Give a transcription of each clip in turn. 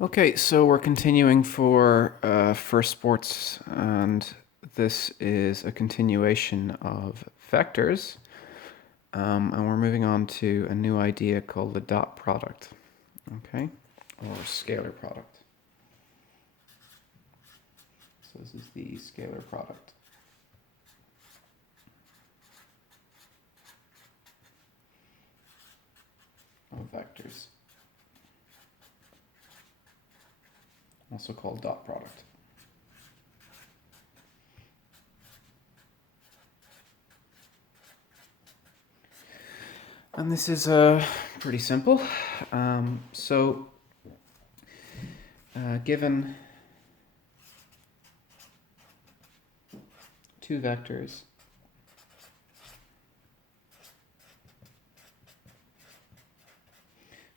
Okay, so we're continuing for first sports, and this is a continuation of vectors, and we're moving on to a new idea called the dot product, okay, or scalar product. So this is the scalar product. Of vectors, also called dot product. And this is pretty simple. Given two vectors,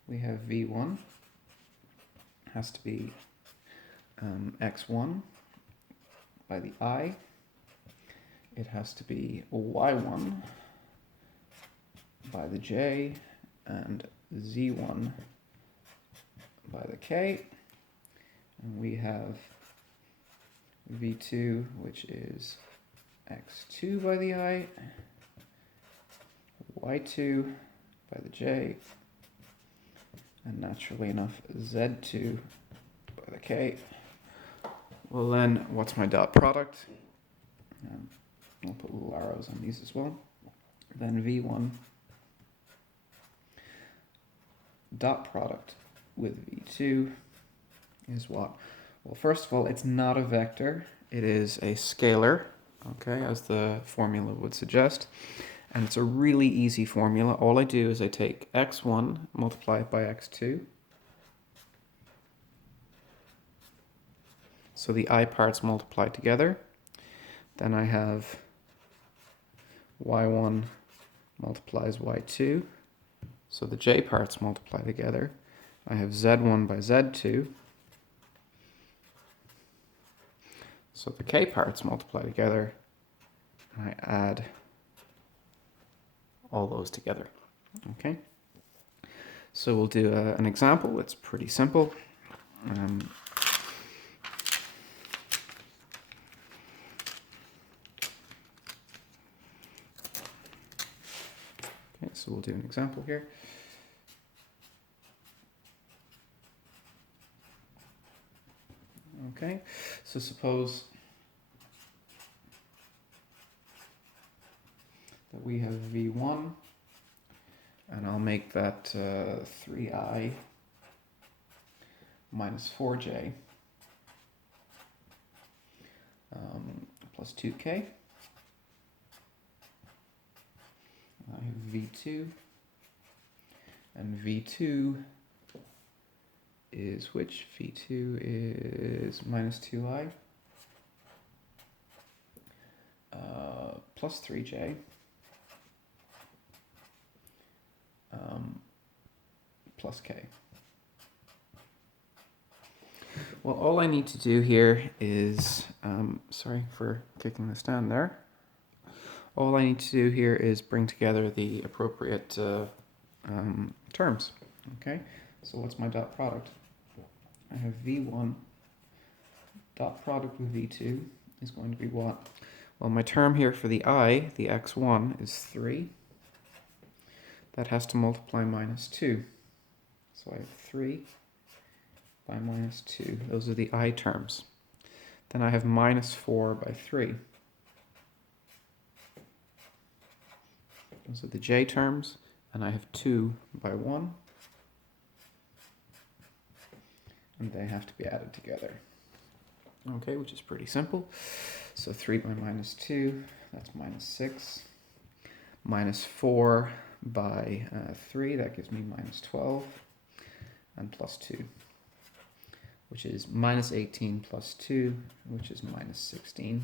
we have v1 has to be x1 by the I. It has to be y1 by the j, and z1 by the k. And we have v2, which is x2 by the I, y2 by the j, and naturally enough, z2 by the k. Well then, what's my dot product? I'll put little arrows on these as well. Then v1 dot product with v2 is what? Well, first of all, it's not a vector. It is a scalar, okay, as the formula would suggest. And it's a really easy formula. All I do is I take x1, multiply it by x2. So the I parts multiply together. Then I have y1 multiplies y2. So the j parts multiply together. I have z1 by z2. So the k parts multiply together. And I add all those together. Okay. So we'll do an example. It's pretty simple. Okay, so we'll do an example here. Okay, so suppose that we have v1, and I'll make that 3i minus 4j plus 2k. I have v2, and v2 is which? v2 is minus 2i plus 3j plus k. Well, all I need to do here is, sorry for kicking this down there. All I need to do here is bring together the appropriate terms. Okay, so what's my dot product? I have v1 dot product with v2 is going to be what? Well, my term here for the I, the x1, is 3. That has to multiply minus 2. So I have 3 by minus 2. Those are the I terms. Then I have minus 4 by 3. Those are the j terms. And I have 2 by 1. And they have to be added together. Okay, which is pretty simple. So 3 by minus 2, that's minus 6. Minus 4 by 3, that gives me minus 12. And plus 2, which is minus 18 plus 2, which is minus 16.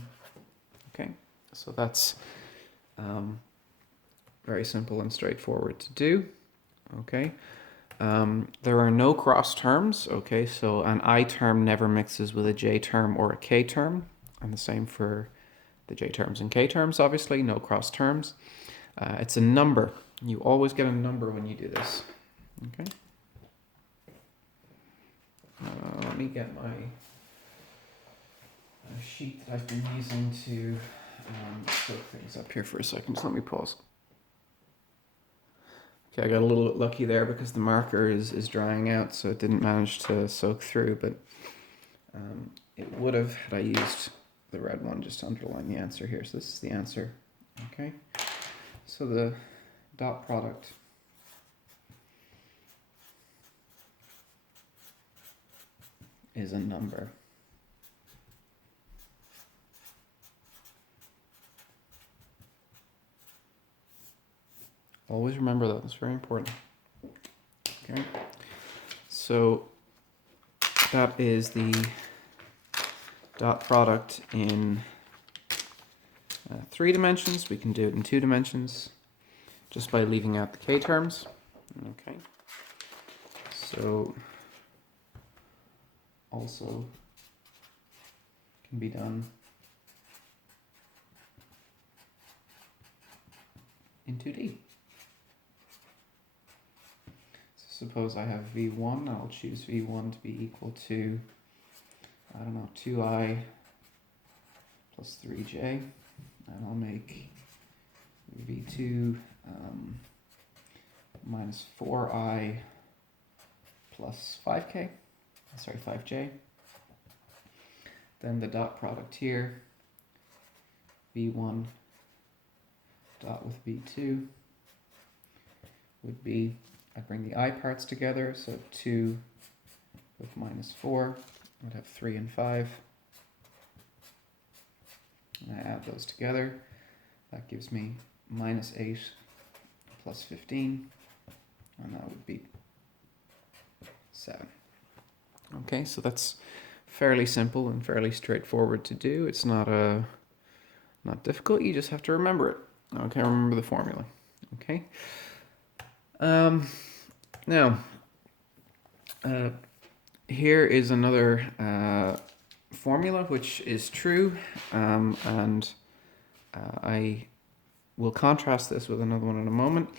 Okay, so that's very simple and straightforward to do. Okay, there are no cross terms. Okay, so an I term never mixes with a j term or a k term, and the same for the j terms and k terms, obviously, no cross terms. It's a number. You always get a number when you do this. Okay. me get my sheet that I've been using to soak things up here for a second. Just let me pause. Okay, I got a little bit lucky there because the marker is drying out, so it didn't manage to soak through, but it would have had I used the red one just to underline the answer here. So this is the answer, okay? So the dot product is a number. Always remember that, it's very important. Okay, so that is the dot product in 3 dimensions. We can do it in 2 dimensions just by leaving out the k terms. Okay, so also can be done in 2D. So suppose I have V1, I'll choose V1 to be equal to, I don't know, 2i plus 3j, and I'll make V2 minus 4i plus 5k, sorry, 5j. Then the dot product here, V1 dot with V2 would be, I bring the I parts together, so 2 with minus 4 would have 3 and 5. And I add those together. That gives me minus 8 plus 15, and that would be 7. Okay, so that's fairly simple and fairly straightforward to do. It's not difficult, you just have to remember it. Okay, remember the formula. Okay. Now, here is another formula which is true, and I will contrast this with another one in a moment.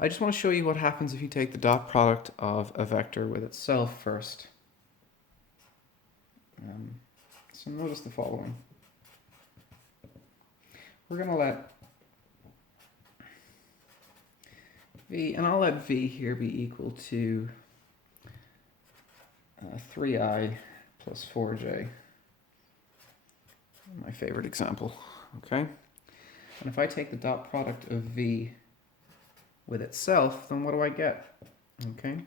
I just want to show you what happens if you take the dot product of a vector with itself first. So notice the following. We're going to let v, and I'll let v here be equal to 3i plus 4j. My favorite example, okay? And if I take the dot product of v with itself, then what do I get? Okay,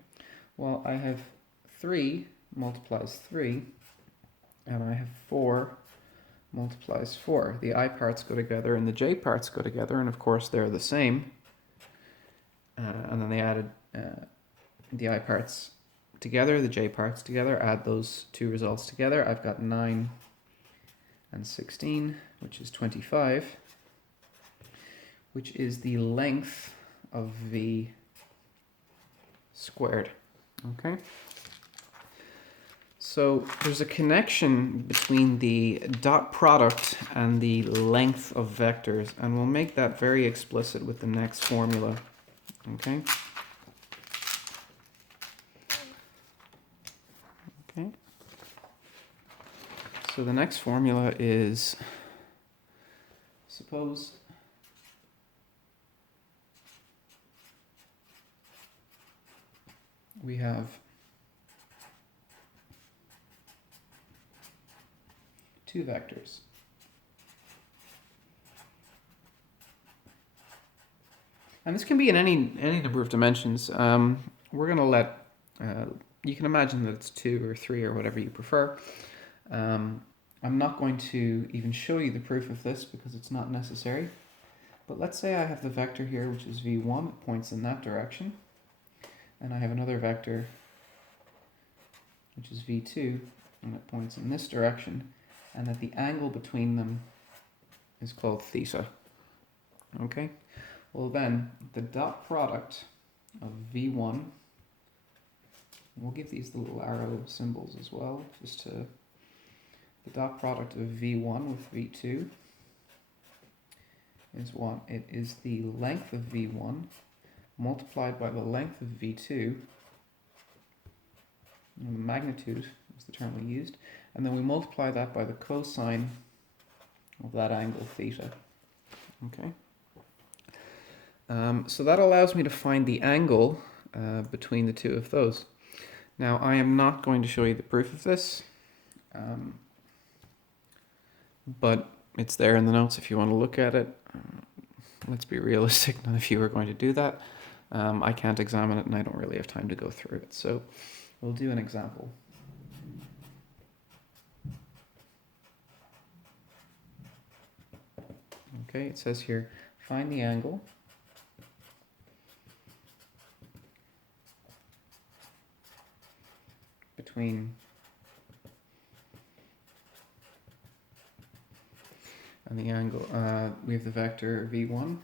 well, I have 3 multiplies 3, and I have 4 multiplies 4. The I parts go together and the j parts go together, and of course they're the same. And then they added the I parts together, the j parts together, add those 2 results together. I've got 9 and 16, which is 25, which is the length of v squared. Okay? So there's a connection between the dot product and the length of vectors, and we'll make that very explicit with the next formula. Okay? Okay. So the next formula is, suppose we have two vectors. And this can be in any number of dimensions. We're going to let, you can imagine that it's 2 or 3 or whatever you prefer. I'm not going to even show you the proof of this because it's not necessary. But let's say I have the vector here, which is v1, that points in that direction. And I have another vector, which is v2, and it points in this direction. And that the angle between them is called theta. Okay? Well then, the dot product of v1, we'll give these the little arrow symbols as well, just to, the dot product of v1 with v2 is what? It is the length of v1 multiplied by the length of v2, and the magnitude was the term we used. And then we multiply that by the cosine of that angle theta. Okay. So that allows me to find the angle between the two of those. Now, I am not going to show you the proof of this, but it's there in the notes if you want to look at it. Let's be realistic, none of you are going to do that. I can't examine it and I don't really have time to go through it. So we'll do an example. Okay, it says here, find the angle between and the angle, we have the vector v1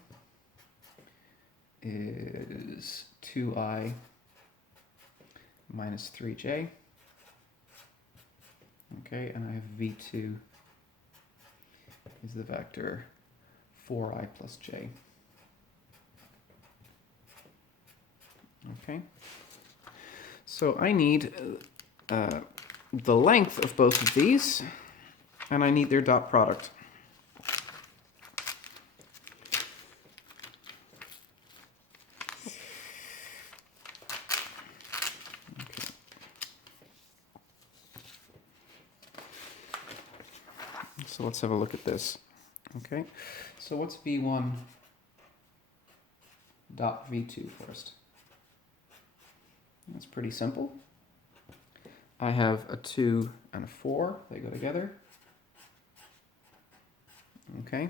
is 2I minus 3j. Okay, and I have v2 is the vector 4I plus j. Okay, so I need the length of both of these, and I need their dot product. Okay. So let's have a look at this. Okay, so what's v1 dot v2 first? That's pretty simple. I have a 2 and a 4, they go together. Okay,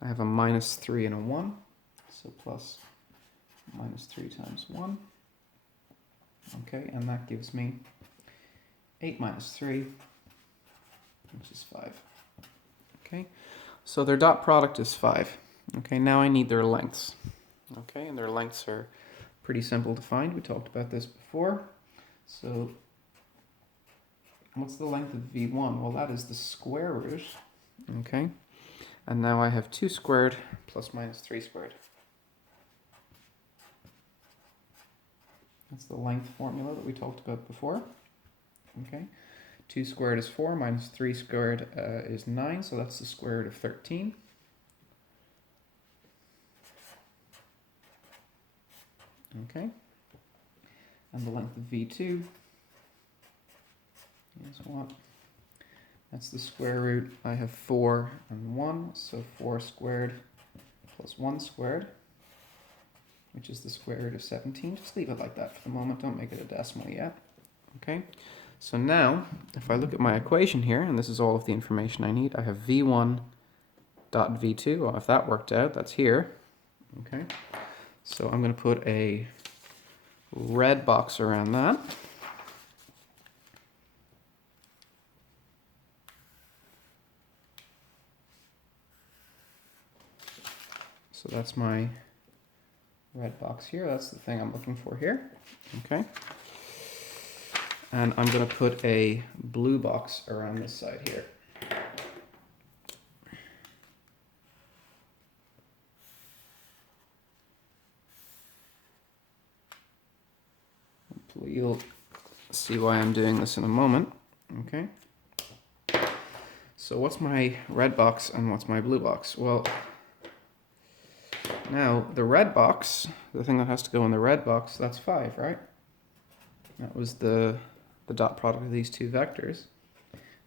I have a minus 3 and a 1, so plus minus 3 times 1. Okay, and that gives me 8 minus 3, which is 5. Okay, so their dot product is 5. Okay, now I need their lengths. Okay, and their lengths are pretty simple to find. We talked about this before. So what's the length of v1? Well, that is the square root. Okay, and now I have 2 squared plus minus 3 squared. That's the length formula that we talked about before. Okay, 2 squared is 4, minus 3 squared is 9, so that's the square root of 13. Okay, and the length of v2 is what? That's the square root. I have 4 and 1, so 4 squared plus 1 squared, which is the square root of 17. Just leave it like that for the moment, don't make it a decimal yet. Okay, so now if I look at my equation here, and this is all of the information I need, I have v1 dot v2. Well, if that worked out, that's here. Okay, so I'm going to put a red box around that. So that's my red box here. That's the thing I'm looking for here. Okay. And I'm going to put a blue box around this side here. You'll see why I'm doing this in a moment. Okay. So what's my red box and what's my blue box? Well, now the red box, the thing that has to go in the red box, that's 5, right? That was the dot product of these two vectors.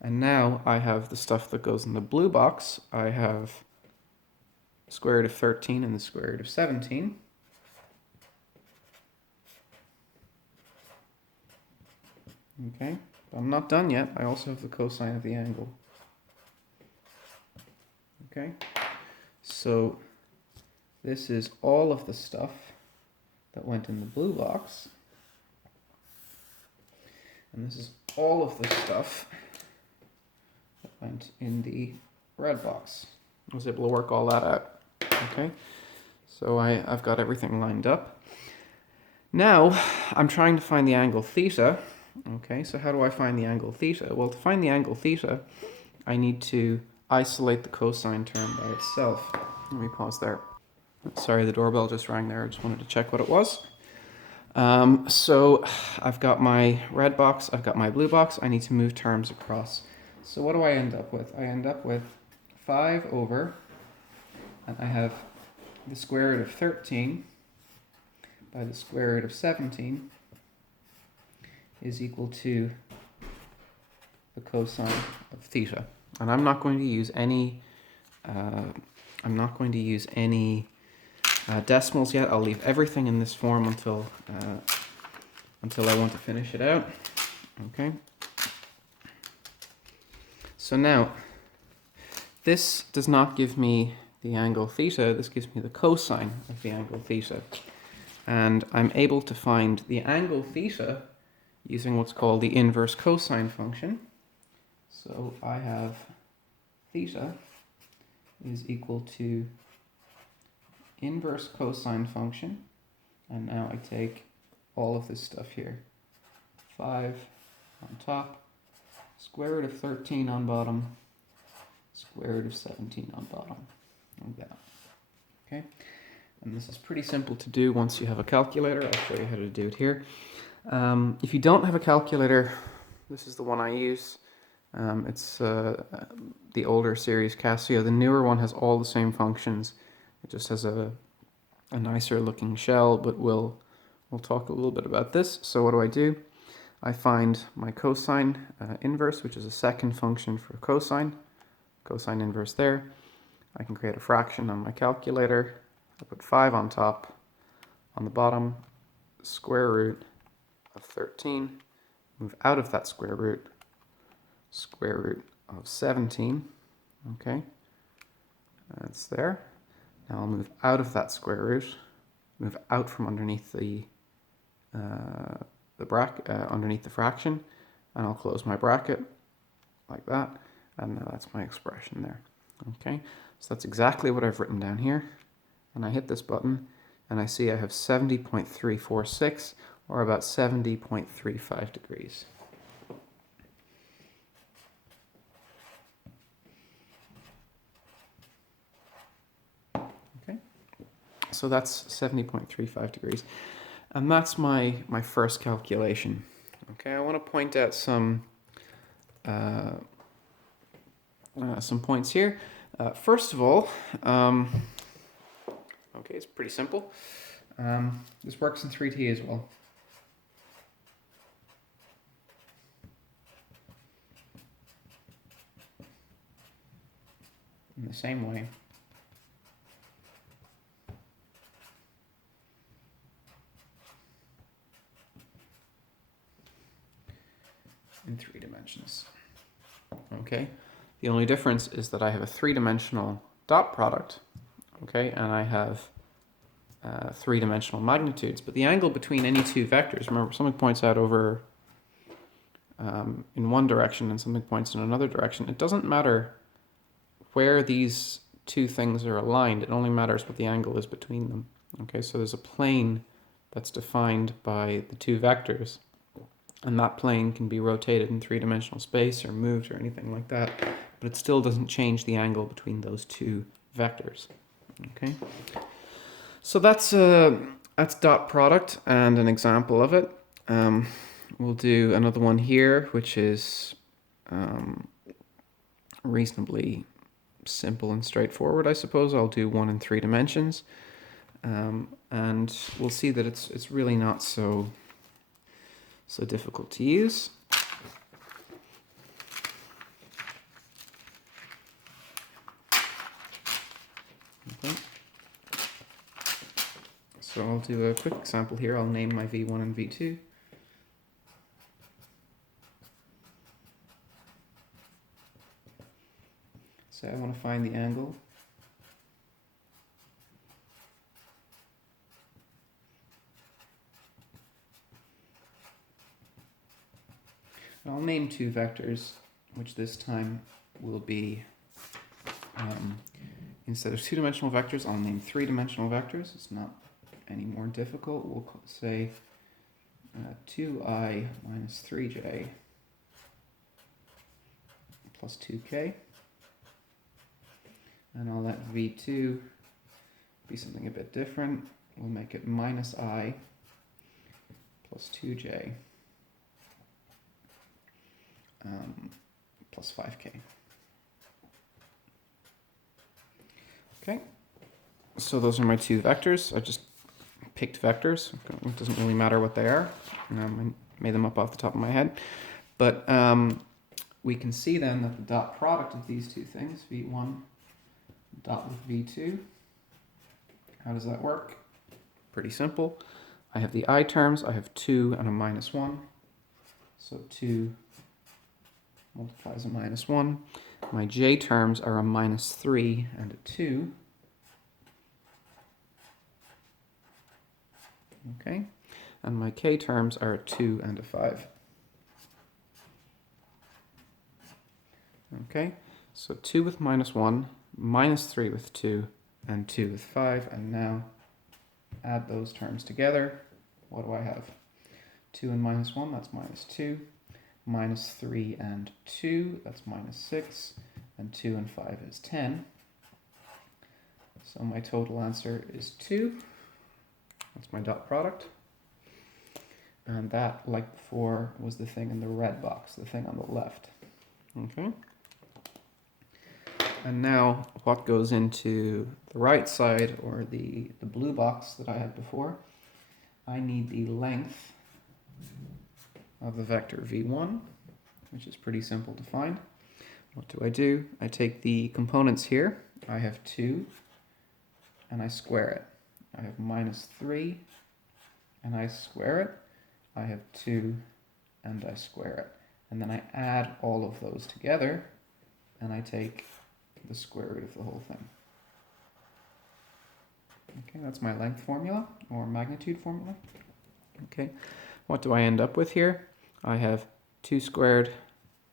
And now I have the stuff that goes in the blue box. I have the square root of 13 and the square root of 17. Okay, but I'm not done yet. I also have the cosine of the angle. Okay, so this is all of the stuff that went in the blue box. And this is all of the stuff that went in the red box. I was able to work all that out. Okay, so I've got everything lined up. Now I'm trying to find the angle theta. Okay, so how do I find the angle theta? Well, to find the angle theta, I need to isolate the cosine term by itself. Let me pause there. Sorry, the doorbell just rang there. I just wanted to check what it was. So I've got my red box, I've got my blue box, I need to move terms across. So what do I end up with? I end up with 5 over, and I have the square root of 13 by the square root of 17 is equal to the cosine of theta. And I'm not going to use any decimals yet. I'll leave everything in this form until I want to finish it out. Okay. So now, this does not give me the angle theta. This gives me the cosine of the angle theta, and I'm able to find the angle theta using what's called the inverse cosine function. So I have theta is equal to inverse cosine function, and now I take all of this stuff here, 5 on top, square root of 13 on bottom, square root of 17 on bottom, like that. Okay, and this is pretty simple to do once you have a calculator. I'll show you how to do it here. If you don't have a calculator, this is the one I use. It's the older series Casio. The newer one has all the same functions. It just has a nicer looking shell, but we'll talk a little bit about this. So what do? I find my cosine inverse, which is a second function for cosine inverse there. I can create a fraction on my calculator. I put 5 on top, on the bottom, square root of 13, move out of that square root of 17, okay, that's there. Now I'll move out of that square root, move out from underneath the underneath the fraction, and I'll close my bracket like that, and now that's my expression there. Okay, so that's exactly what I've written down here, and I hit this button, and I see I have 70.346, or about 70.35 degrees. Okay, so that's 70.35 degrees. And that's my first calculation. Okay, I want to point out some points here. First of all, okay, it's pretty simple. This works in 3T as well. In the same way. In 3 dimensions. Okay, the only difference is that I have a 3-dimensional dot product, okay, and I have 3-dimensional magnitudes, but the angle between any two vectors, remember something points out over in one direction and something points in another direction, it doesn't matter where these two things are aligned, it only matters what the angle is between them. Okay, so there's a plane that's defined by the two vectors, and that plane can be rotated in 3-dimensional space or moved or anything like that, but it still doesn't change the angle between those two vectors. Okay, so that's dot product and an example of it. We'll do another one here, which is reasonably simple and straightforward, I suppose. I'll do one in 3 dimensions, and we'll see that it's really not so difficult to use. Okay. So I'll do a quick example here. I'll name my V1 and V2. So I want to find the angle. I'll name 2 vectors, which this time will be, instead of 2-dimensional vectors, I'll name 3-dimensional vectors. It's not any more difficult. We'll say 2i minus 3j plus 2k. And I'll let v2 be something a bit different. We'll make it minus I plus 2j plus 5k. Okay, so those are my two vectors. I just picked vectors. It doesn't really matter what they are. I made them up off the top of my head. But we can see then that the dot product of these two things, v1 dot with v2, how does that work? Pretty simple. I have the I terms. I have 2 and a minus 1. So 2 multiplies a minus 1. My j terms are a minus 3 and a 2. Okay. And my k terms are a 2 and a 5. Okay. So 2 with minus 1, minus 3 with 2, and 2 with 5. And now add those terms together. What do I have? 2 and minus 1, that's minus 2. Minus 3 and 2, that's minus 6. And 2 and 5 is 10. So my total answer is 2. That's my dot product. And that, like before, was the thing in the red box, the thing on the left. Okay. And now what goes into the right side, or the blue box that I had before? I need the length of the vector v1, which is pretty simple to find. What do? I take the components here. I have 2, and I square it. I have minus 3, and I square it. I have 2, and I square it. And then I add all of those together, and I take the square root of the whole thing. Okay, that's my length formula, or magnitude formula. Okay, what do I end up with here? I have 2 squared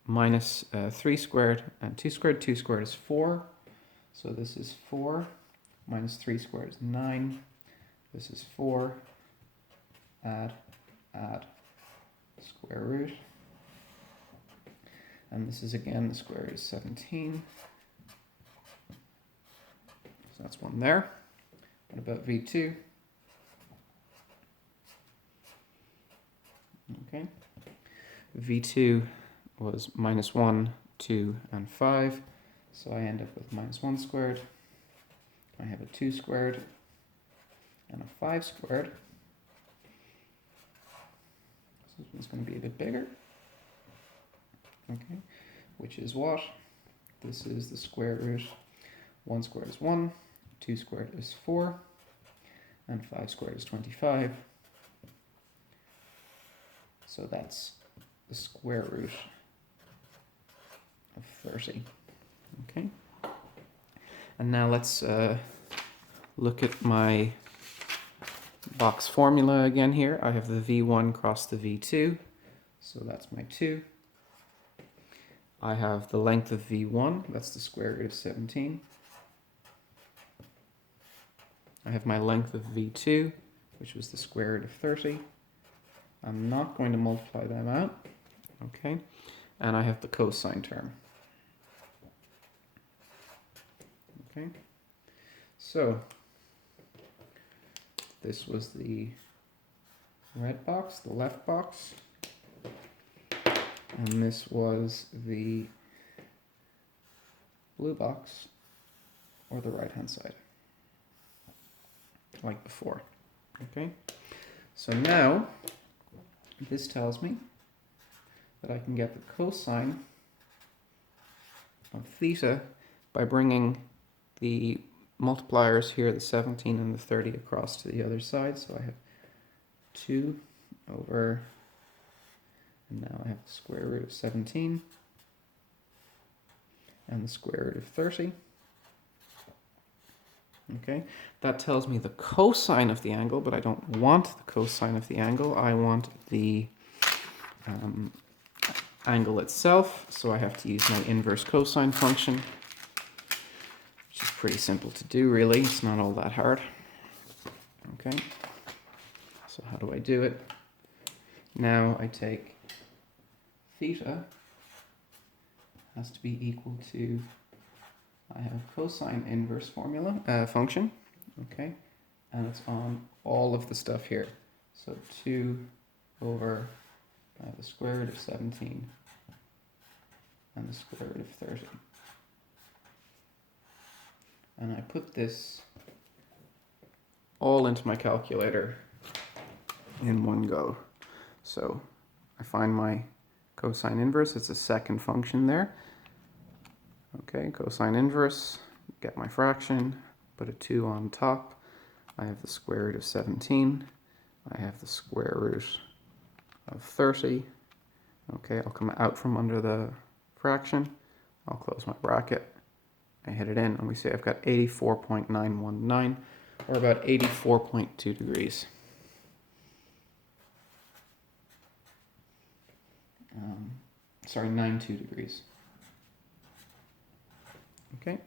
minus 3 squared, and 2 squared is 4. So this is 4, minus 3 squared is 9. This is 4, add, square root. And this is again, the square root is 17. So that's one there. What about v2? Okay. v2 was minus 1, 2, and 5. So I end up with minus 1 squared. I have a 2 squared and a 5 squared. So this one's going to be a bit bigger. Okay, which is what? This is the square root. 1 squared is 1, 2 squared is 4, and 5 squared is 25. So that's the square root of 30. Okay. And now let's look at my box formula again here. I have the v1 cross the v2, so that's my 2. I have the length of v1, that's the square root of 17. I have my length of v2, which was the square root of 30. I'm not going to multiply them out. Okay, and I have the cosine term. Okay, so this was the red box, the left box, and this was the blue box, or the right hand side, like before. Okay, so now this tells me that I can get the cosine of theta by bringing the multipliers here, the 17 and the 30, across to the other side. So I have 2 over, and now I have the square root of 17 and the square root of 30. Okay, that tells me the cosine of the angle, but I don't want the cosine of the angle. I want the angle itself, so I have to use my inverse cosine function, which is pretty simple to do, really. It's not all that hard. Okay, so how do I do it? Now I take theta has to be equal to, I have cosine inverse formula, function, okay, and it's on all of the stuff here. So 2 over the square root of 17 and the square root of 30. And I put this all into my calculator in one go. So I find my cosine inverse, it's a second function there. Okay, cosine inverse, get my fraction, put a 2 on top. I have the square root of 17. I have the square root of 30. Okay, I'll come out from under the fraction. I'll close my bracket. I hit it in, and we say I've got 84.919, or about 84.2 degrees. Sorry, 92 degrees. Okay,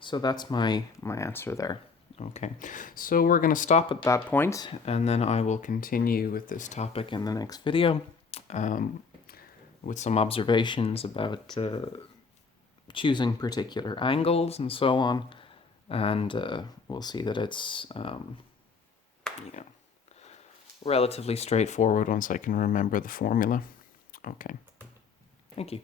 so that's my answer there. Okay, so we're going to stop at that point, and then I will continue with this topic in the next video with some observations about choosing particular angles and so on, and we'll see that it's relatively straightforward once I can remember the formula. Okay, thank you.